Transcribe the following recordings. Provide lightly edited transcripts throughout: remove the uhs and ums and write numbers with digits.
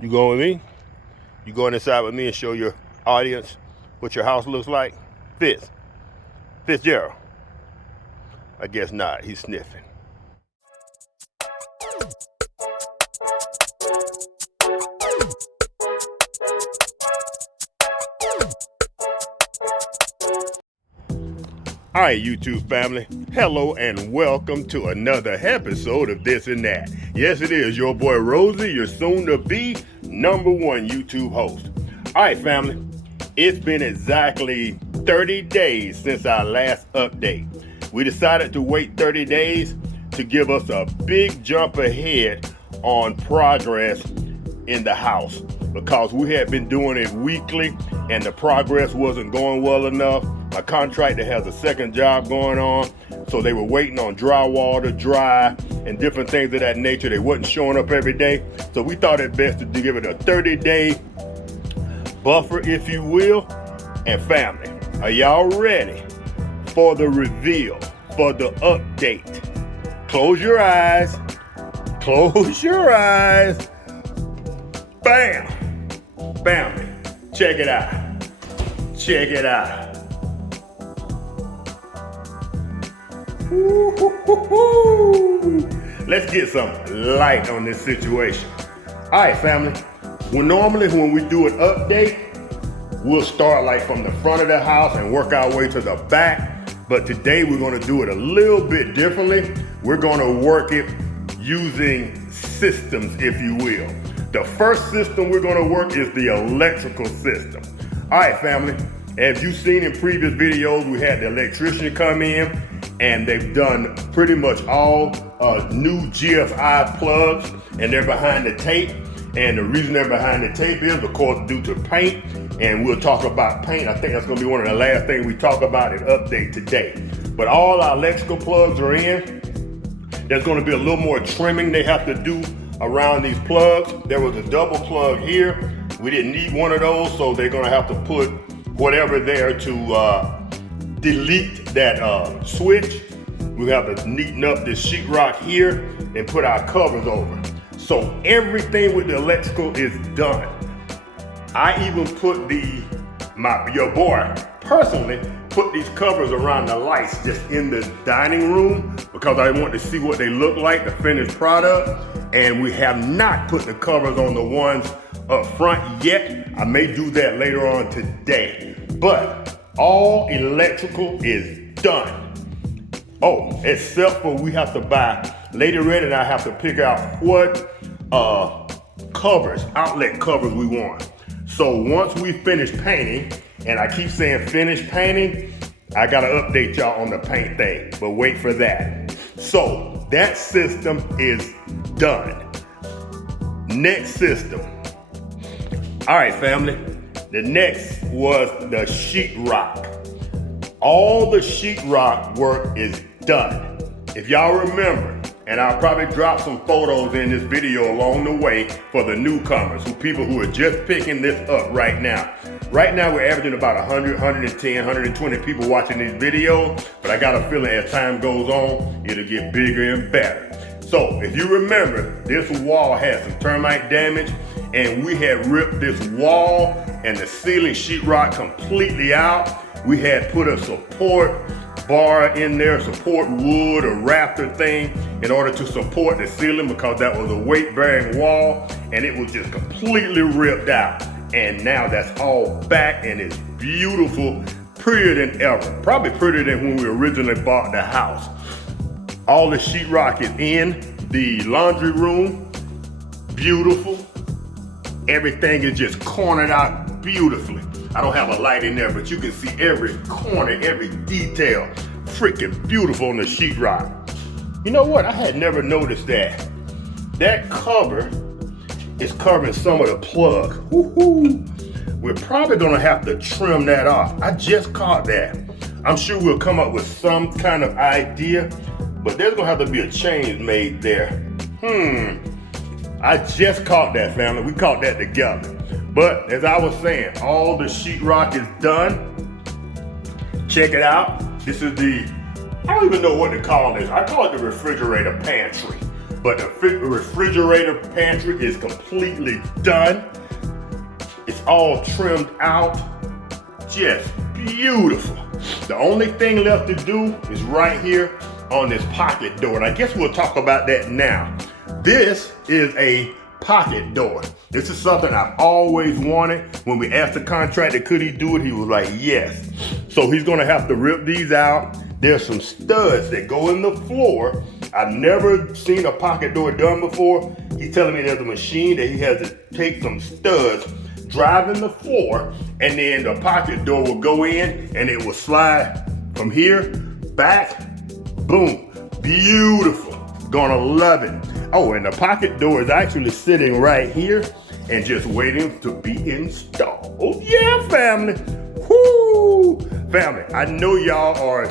You going with me? You going inside with me and show your audience what your house looks like? Fitzgerald. I guess not. He's sniffing. All right, YouTube family. Hello and welcome to another episode of This and That. Yes, it is your boy Rosie, your soon-to-be #1 YouTube host. All right, family. It's been exactly 30 days since our last update. We decided to wait 30 days to give us a big jump ahead on progress in the house because we had been doing it weekly and the progress wasn't going well enough. My contractor has a second job going on, so they were waiting on drywall to dry and different things of that nature. They wasn't showing up every day, so we thought it best to give it a 30-day buffer, if you will. And family, are y'all ready for the reveal, for the update? Close your eyes. Close your eyes. Bam! Family, check it out. Check it out. Woo-hoo-hoo-hoo. Let's get some light on this situation. All right, family. Normally when we do an update, we'll start like from the front of the house and work our way to the back. But today we're going to do it a little bit differently. We're going to work it using systems, if you will. The first system we're going to work is the electrical system. All right, family. As you've seen in previous videos, we had the electrician come in and they've done pretty much all new GFI plugs, and they're behind the tape. And the reason they're behind the tape is, of course, due to paint. And we'll talk about paint. I think that's going to be one of the last things we talk about in update today. But all our electrical plugs are in. There's going to be a little more trimming they have to do around these plugs. There was a double plug here. We didn't need one of those, so they're going to have to put whatever there to delete that switch. We have to neaten up this sheetrock here and put our covers over. So everything with the electrical is done. I even put your boy personally put these covers around the lights just in the dining room because I want to see what they look like, the finished product. And we have not put the covers on the ones up front yet. I may do that later on today. But all electrical is done. Oh, except for we have to buy, Lady Red and I have to pick out what outlet covers we want. So once we finish painting, and I keep saying finish painting, I gotta update y'all on the paint thing, but wait for that. So that system is done. Next system. All right, family. The next was the sheetrock. All the sheetrock work is done. If y'all remember, and I'll probably drop some photos in this video along the way for the newcomers, people who are just picking this up right now. Right now we're averaging about 100, 110, 120 people watching these videos, but I got a feeling as time goes on, it'll get bigger and better. So if you remember, this wall had some termite damage, and we had ripped this wall and the ceiling sheetrock completely out. We had put a support bar in there, support wood or rafter thing in order to support the ceiling because that was a weight-bearing wall, and it was just completely ripped out. And now that's all back and it's beautiful, prettier than ever. Probably prettier than when we originally bought the house. All the sheetrock is in the laundry room, beautiful. Everything is just cornered out beautifully. I don't have a light in there, but you can see every corner, every detail. Freaking beautiful on the sheetrock. You know what? I had never noticed that. That cover is covering some of the plug. Woo-hoo. We're probably gonna have to trim that off. I just caught that. I'm sure we'll come up with some kind of idea, but there's gonna have to be a change made there. I just caught that, family. We caught that together. But as I was saying, all the sheetrock is done. Check it out. This is I don't even know what to call this. I call it the refrigerator pantry. but the refrigerator pantry is completely done. It's all trimmed out, just beautiful. The only thing left to do is right here on this pocket door, and I guess we'll talk about that now. This is a pocket door. This is something I've always wanted. When we asked the contractor, could he do it? He was like, yes. So he's gonna have to rip these out. There's some studs that go in the floor. I've never seen a pocket door done before. He's telling me there's a machine that he has to take some studs, drive in the floor, and then the pocket door will go in and it will slide from here, back, boom. Beautiful. Gonna love it. Oh, and the pocket door is actually sitting right here and just waiting to be installed. Oh yeah, family. Whoo! Family, I know y'all are,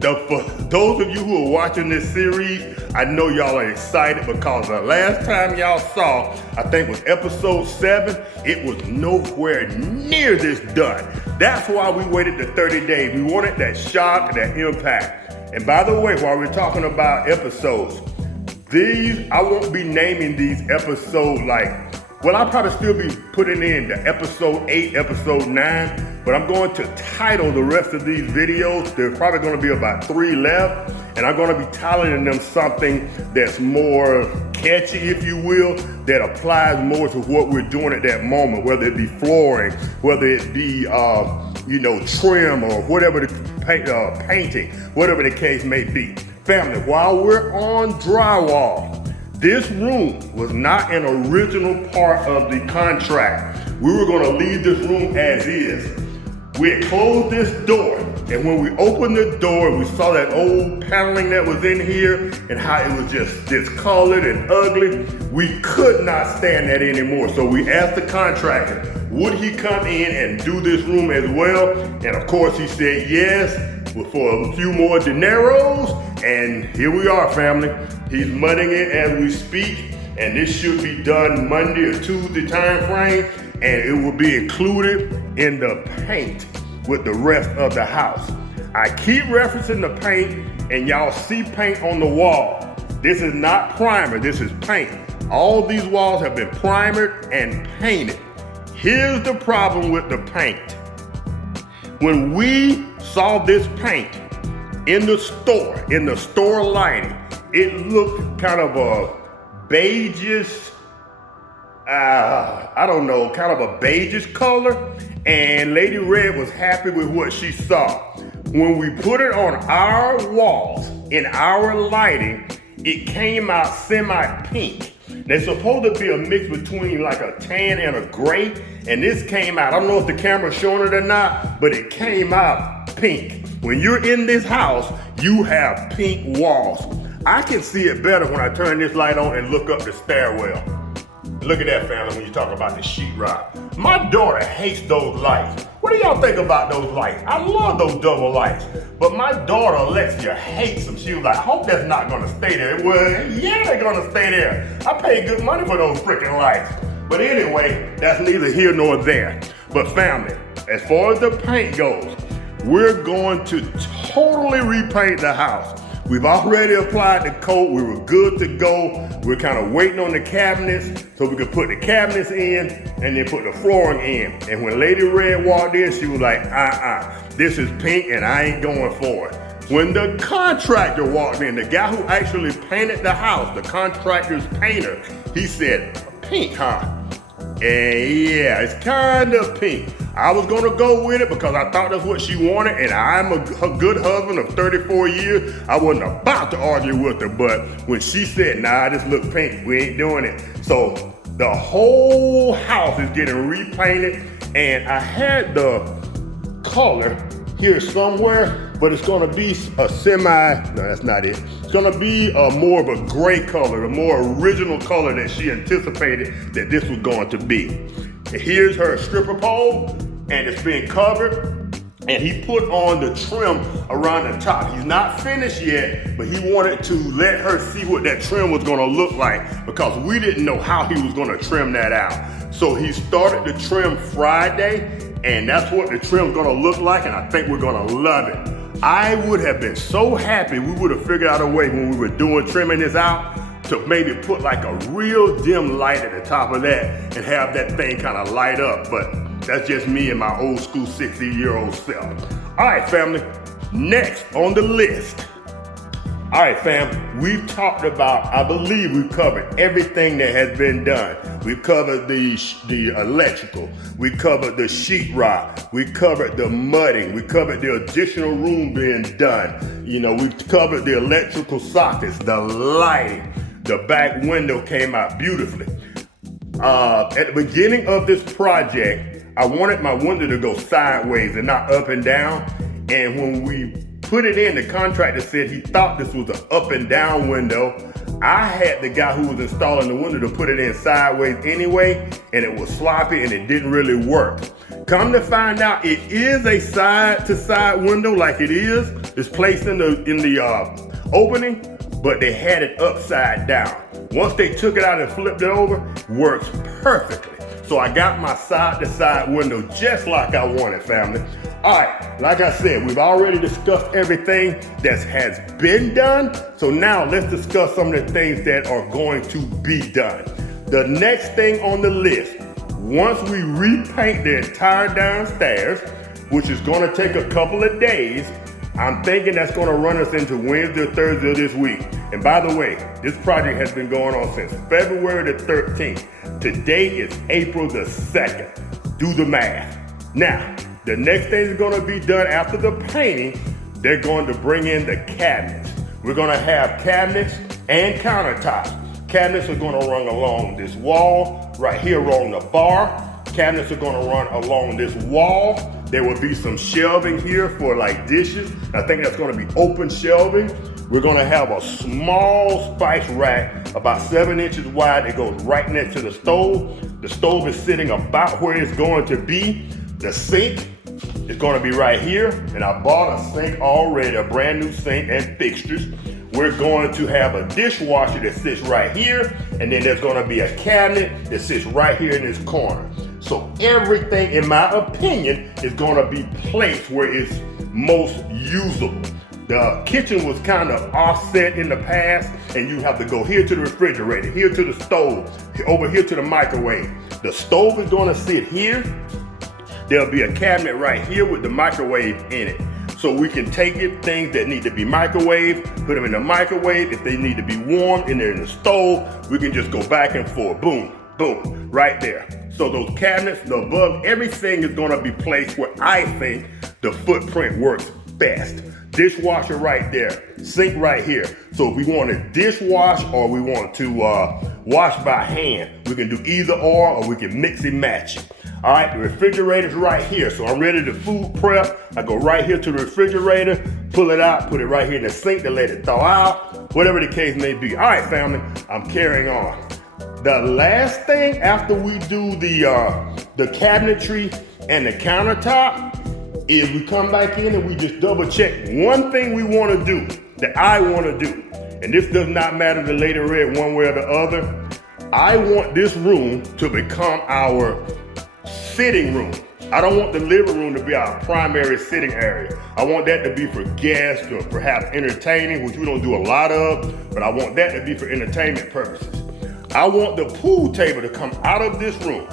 for those of you who are watching this series, I know y'all are excited because the last time y'all saw, I think was episode 7, it was nowhere near this done. That's why we waited the 30 days. We wanted that shock, that impact. And by the way, while we're talking about episodes, I won't be naming these episodes I'll probably still be putting in the episode 8, episode 9, but I'm going to title the rest of these videos. There's probably going to be about 3 left, and I'm going to be titling them something that's more catchy, if you will, that applies more to what we're doing at that moment, whether it be flooring, whether it be trim or whatever the painting, whatever the case may be. Family, while we're on drywall, this room was not an original part of the contract. We were gonna leave this room as is. We had closed this door, and when we opened the door, we saw that old paneling that was in here and how it was just discolored and ugly. We could not stand that anymore. So we asked the contractor, would he come in and do this room as well? And of course he said yes, for a few more dineros, and here we are, family. He's mudding it as we speak, and this should be done Monday or Tuesday time frame, and it will be included in the paint with the rest of the house. I keep referencing the paint, and y'all see paint on the wall. This is not primer, this is paint. All these walls have been primered and painted. Here's the problem with the paint. When we saw this paint in the store lighting, it looked kind of a beigeish, kind of a beigeish color, and Lady Red was happy with what she saw. When we put it on our walls, in our lighting, it came out semi-pink. They're supposed to be a mix between like a tan and a gray, and this came out, I don't know if the camera's showing it or not, but it came out pink. When you're in this house, you have pink walls. I can see it better when I turn this light on and look up the stairwell. Look at that, family, when you talk about the sheetrock. My daughter hates those lights. What do y'all think about those lights? I love those double lights. But my daughter, Alexia, hates them. She was like, I hope that's not gonna stay there. Well, yeah, they're gonna stay there. I paid good money for those freaking lights. But anyway, that's neither here nor there. But family, as far as the paint goes, we're going to totally repaint the house. We've already applied the coat. We were good to go. We're kind of waiting on the cabinets so we could put the cabinets in and then put the flooring in. And when Lady Red walked in, she was like, this is pink and I ain't going for it. When the contractor walked in, the guy who actually painted the house, the contractor's painter, he said, pink, huh? And yeah, it's kind of pink. I was gonna go with it because I thought that's what she wanted, and I'm a good husband of 34 years. I wasn't about to argue with her, but when she said, nah, this look pink, we ain't doing it. So the whole house is getting repainted, and I had the color here somewhere, but it's gonna be a no, that's not it. It's gonna be more of a gray color, a more original color that she anticipated that this was going to be. And here's her stripper pole, and it's being covered, and he put on the trim around the top. He's not finished yet, but he wanted to let her see what that trim was gonna look like because we didn't know how he was gonna trim that out. So he started the trim Friday, and that's what the trim's gonna look like, and I think we're gonna love it. I would have been so happy we would have figured out a way when we were trimming this out. to maybe put like a real dim light at the top of that and have that thing kind of light up. But that's just me and my old school 60-year-old self. All right, family, next on the list. All right, fam, we've talked about, I believe we've covered everything that has been done. We've covered the electrical. We covered the sheetrock. We covered the mudding. We covered the additional room being done. You know, we've covered the electrical sockets, the lighting. The back window came out beautifully. At the beginning of this project, I wanted my window to go sideways and not up and down. And when we put it in, the contractor said he thought this was an up and down window. I had the guy who was installing the window to put it in sideways anyway, and it was sloppy and it didn't really work. Come to find out, it is a side to side window like it is. It's placed in the opening, but they had it upside down. Once they took it out and flipped it over, works perfectly. So I got my side to side window just like I wanted, family. All right, like I said, we've already discussed everything that has been done. So now let's discuss some of the things that are going to be done. The next thing on the list, once we repaint the entire downstairs, which is going to take a couple of days, I'm thinking that's going to run us into Wednesday or Thursday of this week. And by the way, this project has been going on since February the 13th. Today is April the 2nd. Do the math. Now, the next thing is going to be done after the painting. They're going to bring in the cabinets. We're going to have cabinets and countertops. Cabinets are going to run along this wall, right here along the bar. Cabinets are going to run along this wall. There will be some shelving here for like dishes. I think that's going to be open shelving. We're going to have a small spice rack about 7 inches wide that goes right next to the stove. The stove is sitting about where it's going to be. The sink is going to be right here. And I bought a sink already, a brand new sink and fixtures. We're going to have a dishwasher that sits right here. And then there's going to be a cabinet that sits right here in this corner. So everything, in my opinion, is going to be placed where it's most usable. The kitchen was kind of offset in the past, and you have to go here to the refrigerator, here to the stove, over here to the microwave. The stove is going to sit here. There'll be a cabinet right here with the microwave in it. So we can take it, things that need to be microwaved, put them in the microwave. If they need to be warmed and they're in the stove, we can just go back and forth. Boom, boom, right there. So those cabinets, the above, everything is going to be placed where I think the footprint works best. Dishwasher right there, sink right here. So if we want to dishwash or we want to wash by hand, we can do either or we can mix and match it. All right, the refrigerator's right here. So I'm ready to food prep. I go right here to the refrigerator, pull it out, put it right here in the sink to let it thaw out, whatever the case may be. All right, family, I'm carrying on. The last thing after we do the cabinetry and the countertop is we come back in and we just double check one thing we want to do, that I want to do. And this does not matter to Lady Red one way or the other. I want this room to become our sitting room. I don't want the living room to be our primary sitting area. I want that to be for guests or perhaps entertaining, which we don't do a lot of, but I want that to be for entertainment purposes. I want the pool table to come out of this room.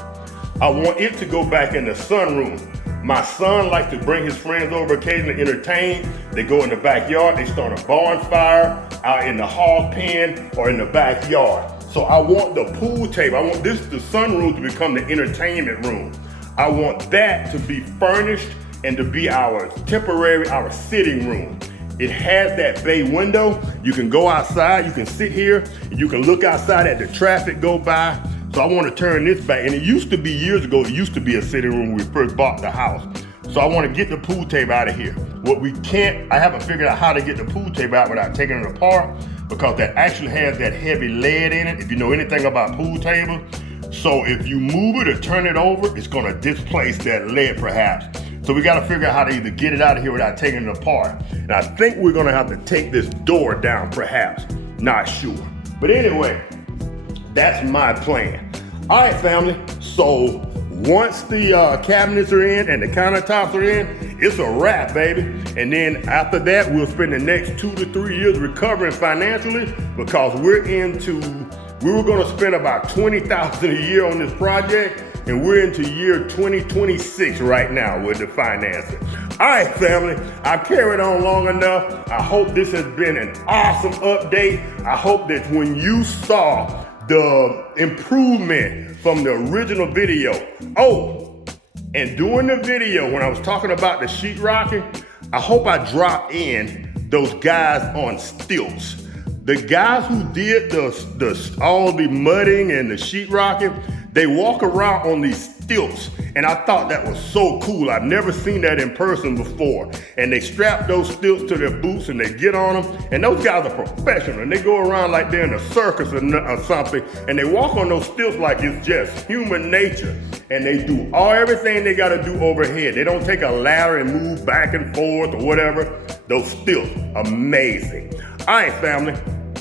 I want it to go back in the sunroom. My son likes to bring his friends over occasionally to entertain. They go in the backyard, they start a bonfire out in the hog pen or in the backyard. So I want the pool table, I want the sunroom to become the entertainment room. I want that to be furnished and to be our temporary, our sitting room. It has that bay window. You can go outside, you can sit here, and you can look outside at the traffic go by. So I want to turn this back. And it used to be years ago, it used to be a sitting room when we first bought the house. So I want to get the pool table out of here. I haven't figured out how to get the pool table out without taking it apart, because that actually has that heavy lead in it, if you know anything about pool table. So if you move it or turn it over, it's going to displace that lead perhaps. So we got to figure out how to either get it out of here without taking it apart. And I think we're going to have to take this door down perhaps. Not sure. But anyway, that's my plan. All right, family. So Once the cabinets are in and the countertops are in, it's a wrap, baby. And then after that, we'll spend the next 2 to 3 years recovering financially because we were gonna spend about $20,000 a year on this project, and we're into year 2026 right now with the financing. All right, family, I've carried on long enough. I hope this has been an awesome update. I hope that when you saw the improvement from the original video. Oh, and during the video, when I was talking about the sheetrocking, I hope I dropped in those guys on stilts. The guys who did all the mudding and the sheetrocking, they walk around on these stilts, and I thought that was so cool. I've never seen that in person before. And they strap those stilts to their boots and they get on them, and those guys are professional, and they go around like they're in a circus or something, and they walk on those stilts like it's just human nature. And they do everything they gotta do overhead. They don't take a ladder and move back and forth or whatever. Those stilts, amazing. All right, family.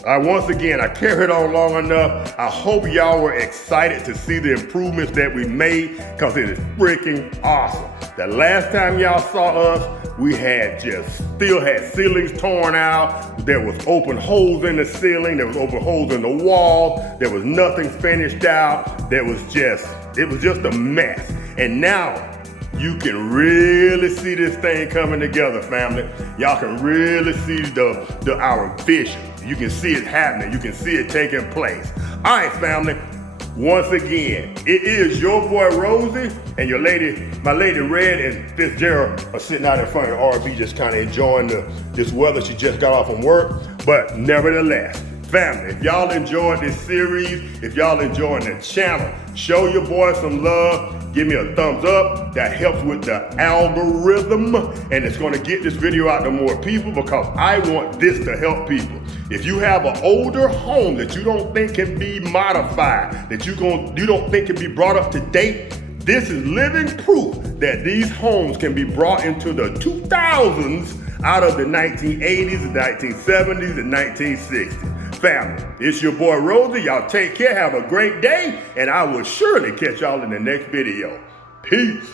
Once again, I carried on long enough. I hope y'all were excited to see the improvements that we made because it is freaking awesome. The last time y'all saw us, we still had ceilings torn out. There was open holes in the ceiling. There was open holes in the wall. There was nothing finished out. It was just a mess. And now, you can really see this thing coming together, family. Y'all can really see our vision. You can see it happening. You can see it taking place. All right, family. Once again, it is your boy Rosie and my lady Red and Fitzgerald are sitting out in front of the RV just kind of enjoying this weather. She just got off from work. But nevertheless, family, if y'all enjoyed this series, if y'all enjoying the channel, show your boy some love. Give me a thumbs up. That helps with the algorithm, and it's going to get this video out to more people because I want this to help people. If you have an older home that you don't think can be modified, that you don't think can be brought up to date, this is living proof that these homes can be brought into the 2000s out of the 1980s, the 1970s, and 1960s. Family, it's your boy Rosie. Y'all take care. Have a great day. And I will surely catch y'all in the next video. Peace.